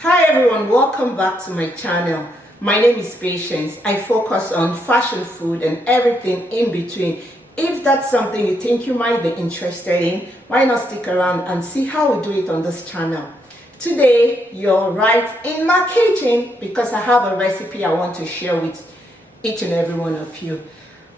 Hi everyone, welcome back to my channel. My name is Patience. I focus on fashion, food and everything in between. If that's something you think you might be interested in, why not stick around and see how we do it on this channel. Today you're right in my kitchen because I have a recipe I want to share with each and every one of you.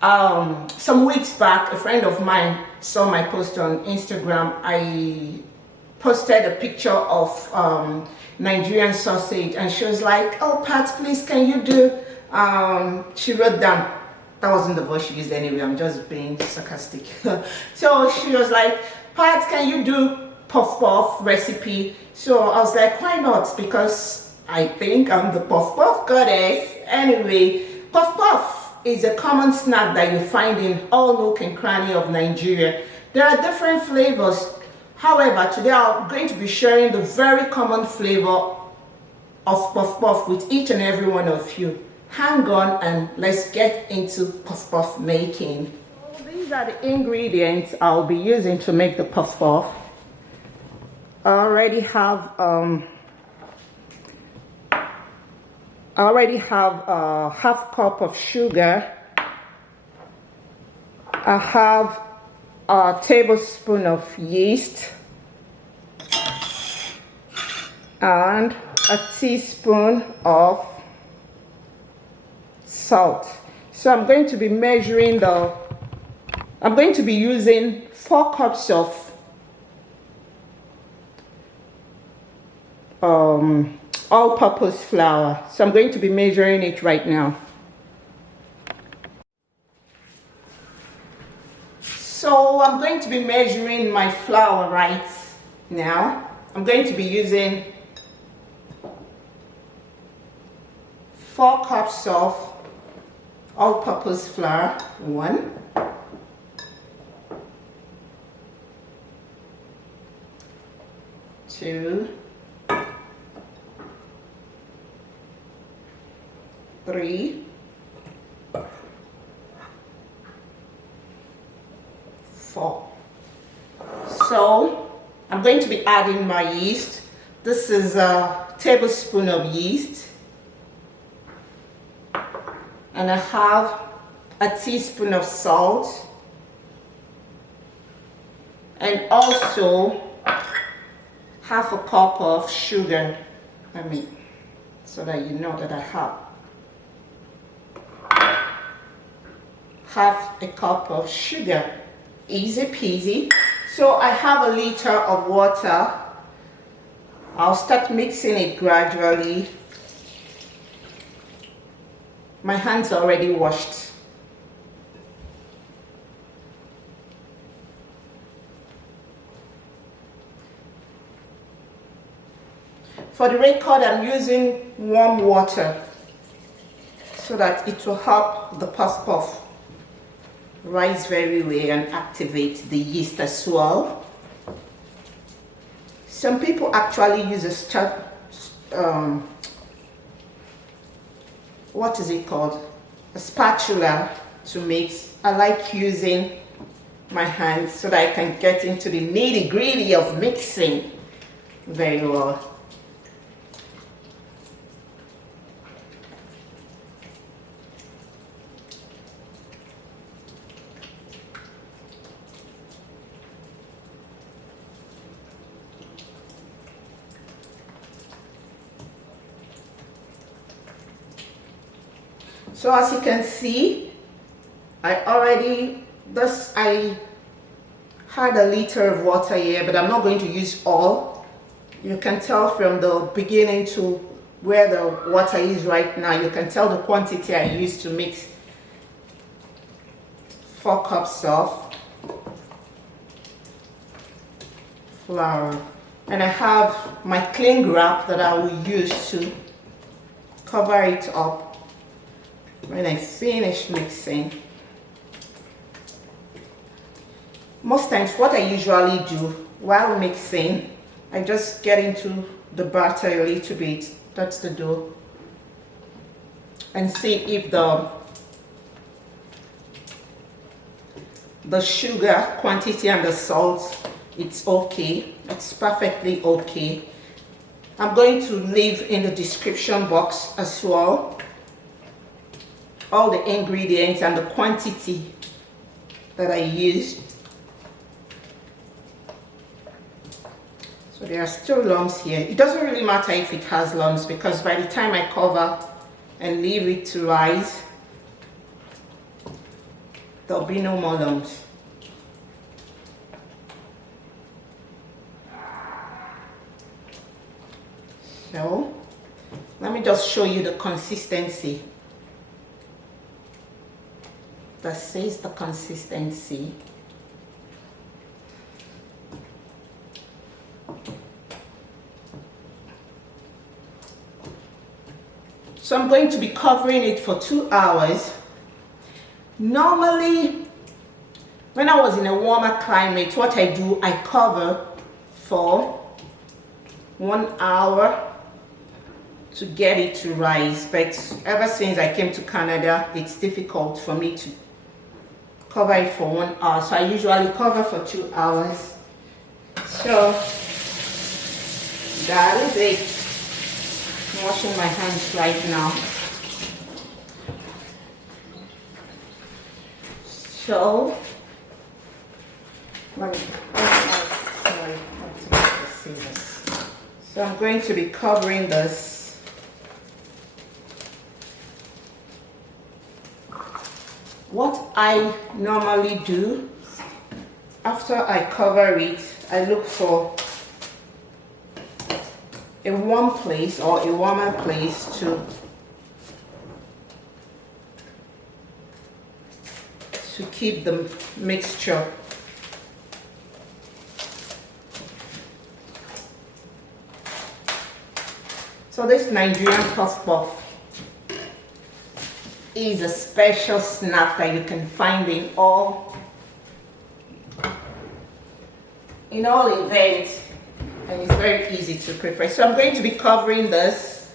Some weeks back, a friend of mine saw my post on Instagram. I posted a picture of Nigerian sausage and she was like, "Oh Pat, please can you do," she wrote down, that wasn't the voice she used anyway, I'm just being sarcastic. So she was like, "Pat, can you do puff puff recipe?" So I was like, why not, because I think I'm the puff puff goddess. Anyway, puff puff is a common snack that you find in all nook and cranny of Nigeria. There are different flavors. However, today I'm going to be sharing the very common flavor of puff puff with each and every one of you. Hang on and let's get into puff puff making. So these are the ingredients I'll be using to make the puff puff. I already have a half cup of sugar. I have a tablespoon of yeast and a teaspoon of salt. So I'm going to be using 4 cups of all-purpose flour. So I'm going to be measuring it right now. So I'm going to be measuring my flour right now. I'm going to be using 4 cups of all-purpose flour. 1, 2, 3, 4. So I'm going to be adding my yeast. This is a tablespoon of yeast, and I have a teaspoon of salt, and also half a cup of sugar. So that you know that I have half a cup of sugar. Easy peasy. So I have a liter of water. I'll start mixing it gradually. My hands are already washed. For the record, I'm using warm water so that it will help the puff puff rise very well and activate the yeast as well. Some people actually use a what is it called? A spatula to mix. I like using my hands so that I can get into the nitty-gritty of mixing very well. So as you can see, I had a liter of water here, but I'm not going to use all. You can tell from the beginning to where the water is right now, you can tell the quantity I used to mix 4 cups of flour. And I have my cling wrap that I will use to cover it up when I finish mixing. Most times what I usually do while mixing, I just get into the batter a little bit, that's the dough, and see if the sugar quantity and the salt, it's okay, it's perfectly okay. I'm going to leave in the description box as well all the ingredients and the quantity that I used. So there are still lumps here. It doesn't really matter if it has lumps, because by the time I cover and leave it to rise, there'll be no more lumps. So let me just show you the consistency. That says the consistency. So I'm going to be covering it for 2 hours. Normally, when I was in a warmer climate, what I do, I cover for 1 hour to get it to rise. But ever since I came to Canada, it's difficult for me to cover it for 1 hour. So I usually cover for 2 hours. So that is it. I'm washing my hands right now. So so I'm going to be covering this. What I normally do after I cover it, I look for a warm place or a warmer place to keep the mixture. So this Nigerian puff puff is a special snack that you can find in all events, and it's very easy to prepare. So I'm going to be covering this,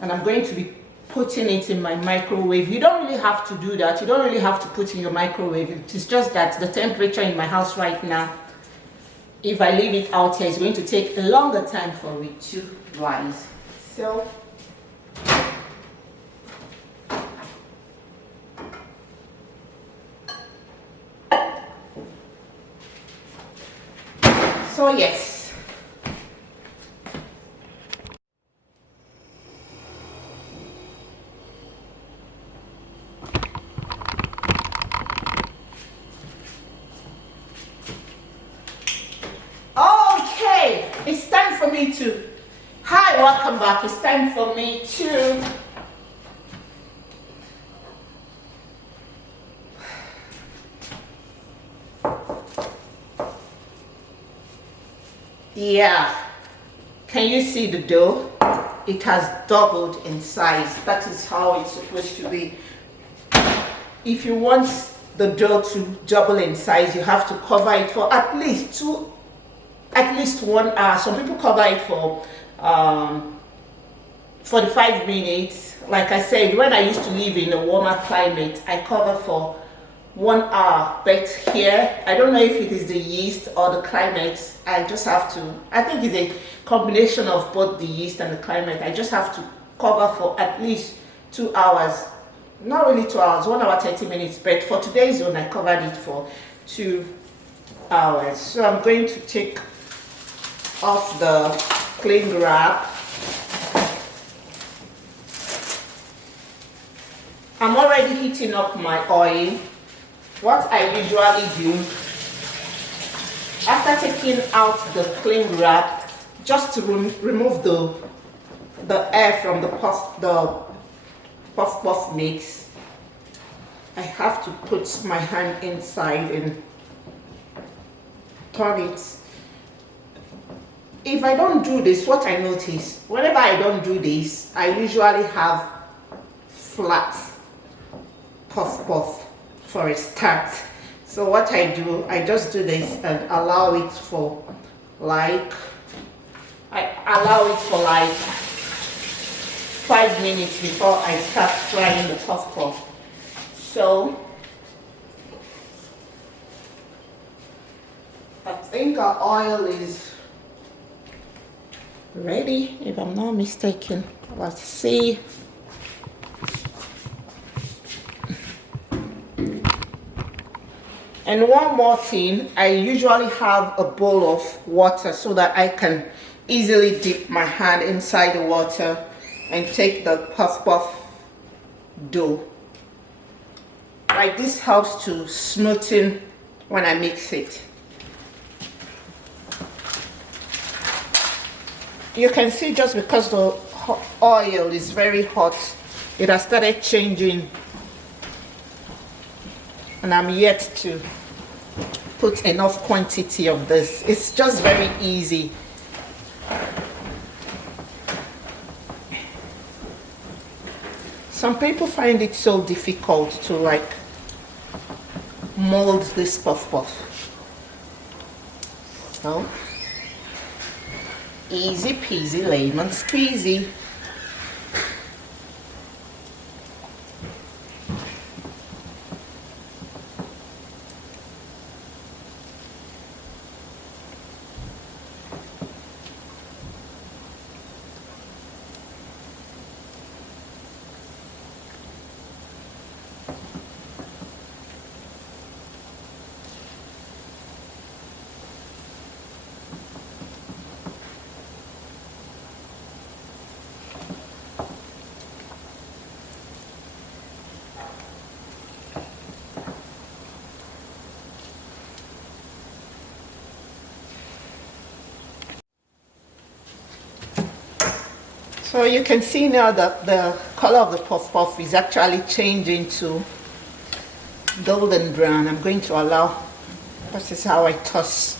and I'm going to be putting it in my microwave. You don't really have to do that. You don't really have to put in your microwave. It's just that the temperature in my house right now, if I leave it out here, it's going to take a longer time for it to rise. So yes. Okay, it's time for me to, hi, welcome back. It's time for me to can you see the dough? It has doubled in size. That is how it's supposed to be. If you want the dough to double in size, you have to cover it for at least 1 hour. Some people cover it for 45 minutes. Like I said, when I used to live in a warmer climate, I cover for 1 hour. But here, I don't know if it is the yeast or the climate. I just have to, I think it's a combination of both the yeast and the climate. I just have to cover for at least 2 hours. Not really 2 hours, 1 hour 30 minutes. But for today's one, I covered it for 2 hours. So I'm going to take off the cling wrap. I'm already heating up my oil. What I usually do, after taking out the cling wrap, just to remove the air from the puff mix, I have to put my hand inside and turn it. If I don't do this, what I notice, whenever I don't do this, I usually have flat puff for a start. So what I do, I just do this and allow it for like 5 minutes before I start frying the puff puff. So I think our oil is ready, if I'm not mistaken. Let's see. And one more thing, I usually have a bowl of water so that I can easily dip my hand inside the water and take the puff puff dough. Like this helps to smoothen when I mix it. You can see just because the oil is very hot, it has started changing, and I'm yet to put enough quantity of this. It's just very easy. Some people find it so difficult to like mold this puff puff. So easy peasy lemon squeezy. So you can see now that the color of the puff puff is actually changing to golden brown. I'm going to allow, this is how I toss.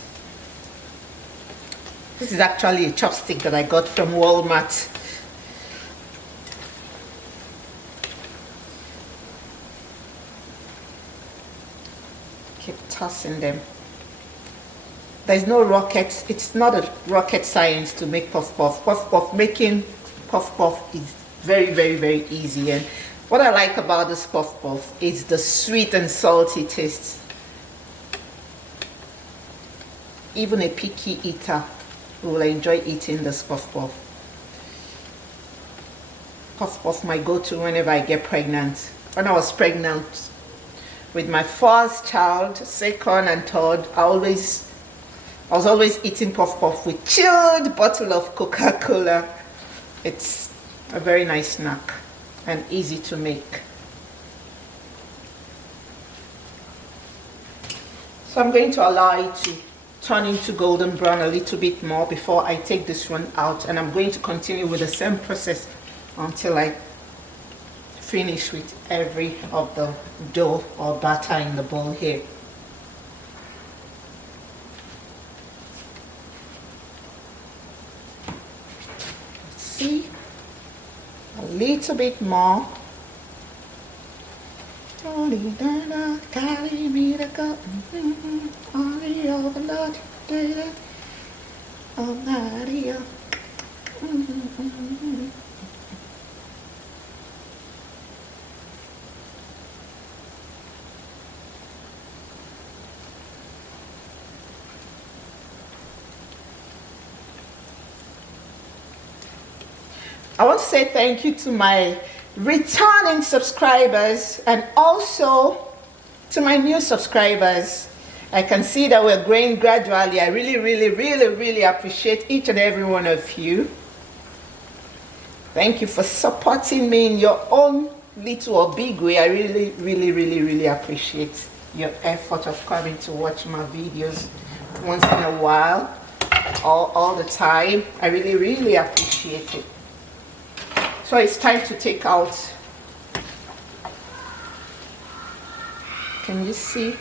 This is actually a chopstick that I got from Walmart. Keep tossing them. There's no rocket, it's not a rocket science to make puff puff. Puff puff, making puff puff is very, very, very easy. And what I like about this puff puff is the sweet and salty taste. Even a picky eater will enjoy eating this puff puff. Puff puff my go-to whenever I get pregnant. When I was pregnant with my first child, second and third, I was always eating puff puff with chilled bottle of Coca-Cola. It's a very nice snack and easy to make. So I'm going to allow it to turn into golden brown a little bit more before I take this one out, and I'm going to continue with the same process until I finish with every of the dough or batter in the bowl here. See, a little bit more. Carry me to go. Only overload. Oh, Maria. I want to say thank you to my returning subscribers and also to my new subscribers. I can see that we're growing gradually. I really appreciate each and every one of you. Thank you for supporting me in your own little or big way. I really appreciate your effort of coming to watch my videos once in a while, all the time. I really appreciate it. So it's time to take out. Can you see?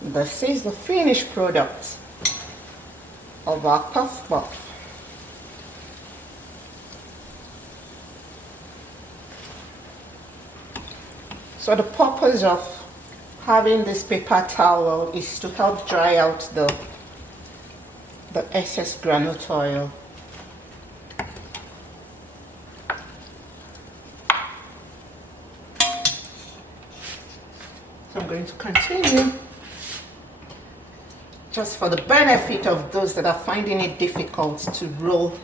This is the finished product of our puff puff. So the purpose of having this paper towel is to help dry out the excess groundnut oil. So I'm going to continue just for the benefit of those that are finding it difficult to roll.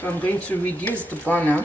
So I'm going to reduce the burner.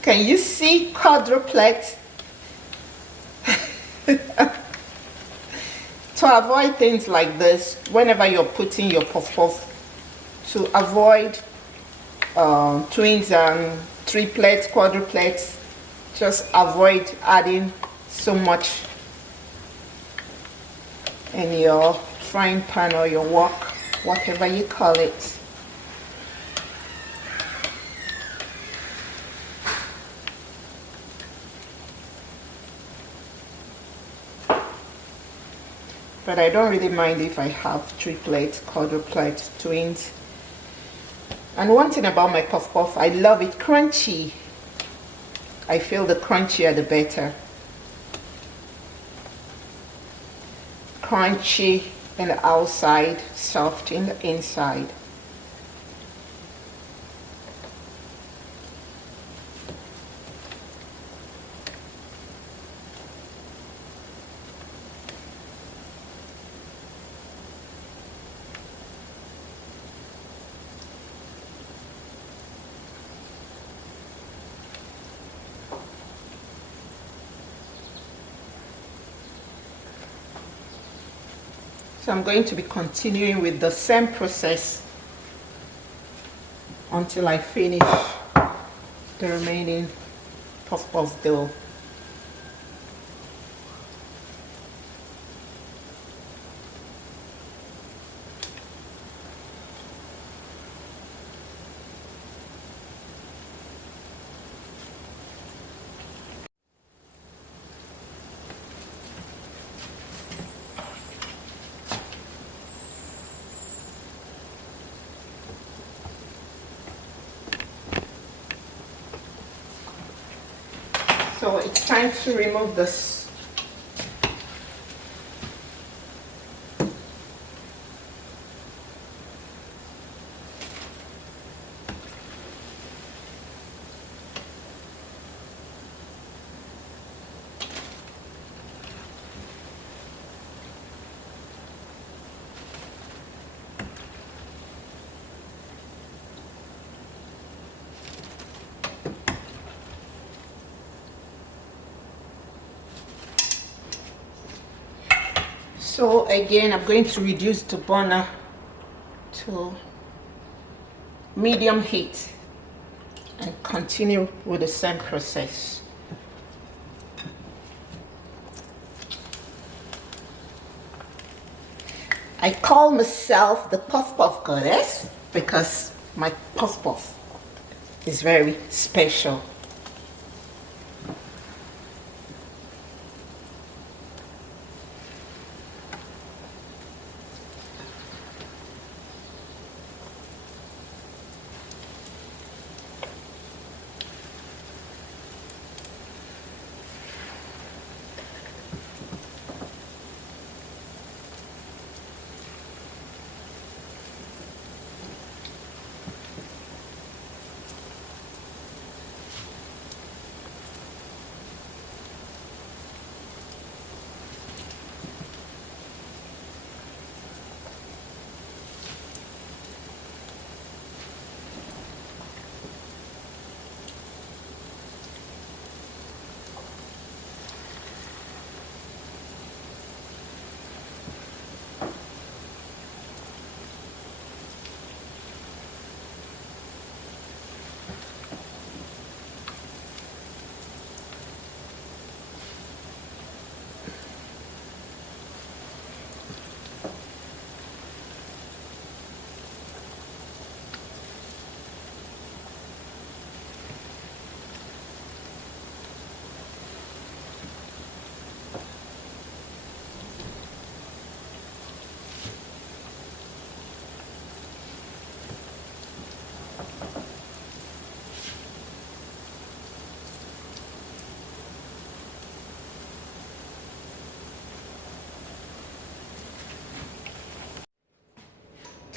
Can you see quadruplets? To avoid things like this, whenever you're putting your puff puff, to avoid twins and triplets, quadruplets, just avoid adding so much in your frying pan or your wok, whatever you call it. But I don't really mind if I have triplets, quadruplets, twins. And one thing about my puff puff, I love it crunchy. I feel the crunchier the better. Crunchy in the outside, soft in the inside. So I'm going to be continuing with the same process until I finish the remaining puff puff dough. So it's time to remove this. So again, I'm going to reduce the burner to medium heat and continue with the same process. I call myself the puff puff goddess because my puff puff is very special.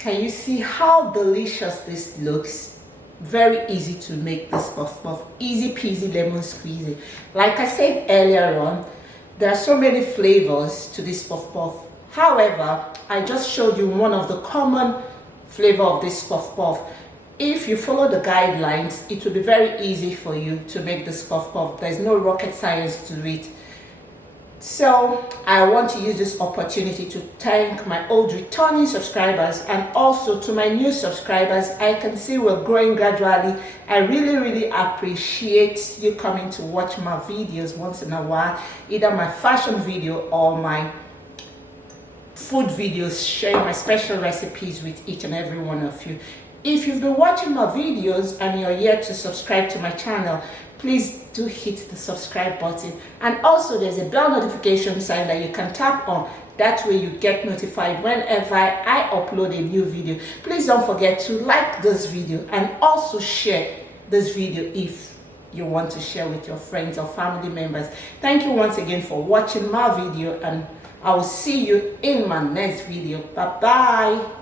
Can you see how delicious this looks? Very easy to make this puff puff. Easy peasy lemon squeezy. Like I said earlier on, there are so many flavors to this puff puff. However, I just showed you one of the common flavor of this puff puff. If you follow the guidelines, it will be very easy for you to make this puff puff. There's no rocket science to it. So I want to use this opportunity to thank my old returning subscribers and also to my new subscribers. I can see we're growing gradually. I really appreciate you coming to watch my videos once in a while, either my fashion video or my food videos, sharing my special recipes with each and every one of you. If you've been watching my videos and you're yet to subscribe to my channel, please do hit the subscribe button, and also there's a bell notification sign that you can tap on. That way you get notified whenever I upload a new video. Please don't forget to like this video and also share this video if you want to share with your friends or family members. Thank you once again for watching my video, and I will see you in my next video. Bye bye.